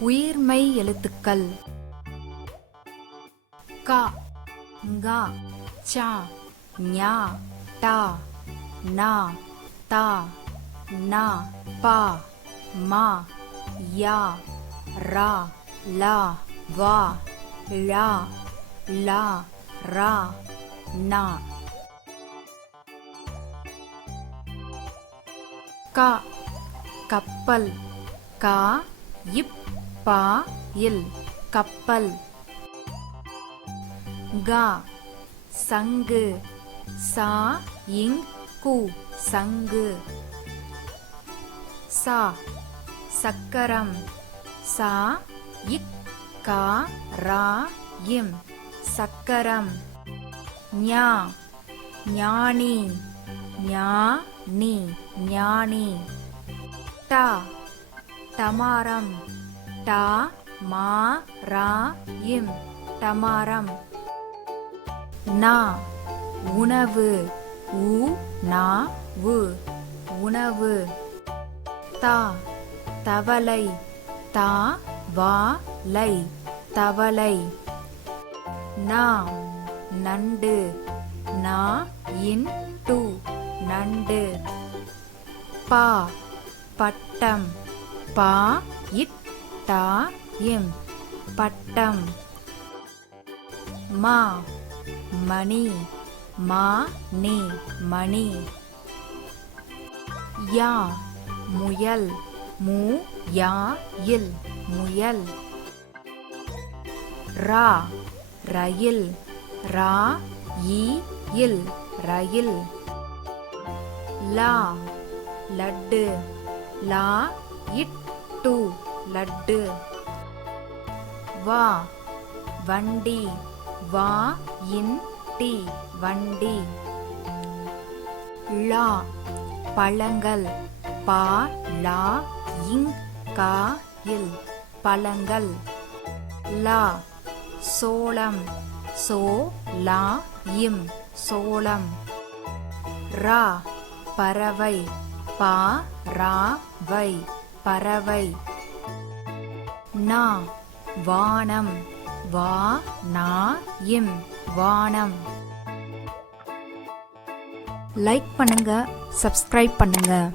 உயிர்மெய் எழுத்துக்கள் க, ங, ச, ஞ, ட, ந, த, ந, ப, ம, ய, ர, ல, வ, ழ, ல, ர, ந. க, கப்பல். க, இப், ப, இல், கப்பல். க, சங்கு. ச, இங், கு, சங்கு. ச, சக்கரம். ச, இக், க, ர, இம், சக்கரம். ஞ, ஞானி. ஞ, நி, ஞானி. ட, டமாரம். ட, ம, ர, இம், டமாரம். ந, உணவு. உ, ந, வு, உணவு. த, தவளை. த, வ, லை, தவளை. ந, நண்டு. ந, இன், டு, நண்டு. ப, பட்டம். ப, இட், ட, இம், பட்டம். ம, மணி. ம, நி, மணி. ய, முயல். மு, ய, இல், முயல். ர, ரயில். ர, இ, இல், ரயில். ல, லட்டு. ல, இட், டு, லட்டு. வ, வண்டி. வ, இன், டி, வண்டி. ள, பழங்கள். ப, ல, இங், க, இல், பழங்கள். ல, சோளம். சோ, ல, இம், சோளம். ர, பறவை. ப, ர, வை, பறவை. ந, வானம். வ, ந, இம், வானம். லைக் பண்ணுங்க, சப்ஸ்கிரைப் பண்ணுங்க.